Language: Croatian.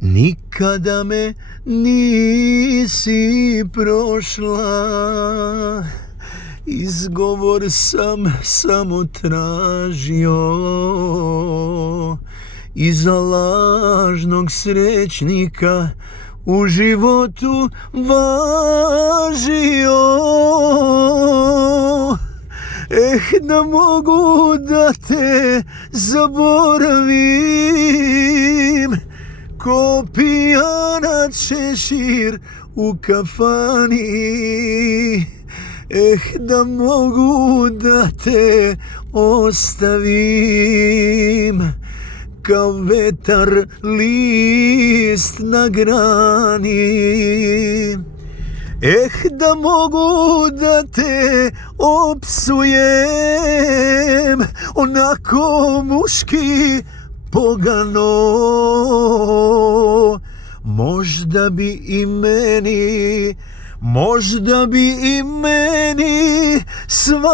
Nikada me nisi prošla, izgovor sam samo tražio, iza lažnog srećnika u životu važio. Da mogu da te zaboravim, ko pijanac šešir u kafani. Da mogu da te ostavim, kao vetar list na grani. Da mogu da te opsujem, onako muški pogano. Možda bi i meni svanu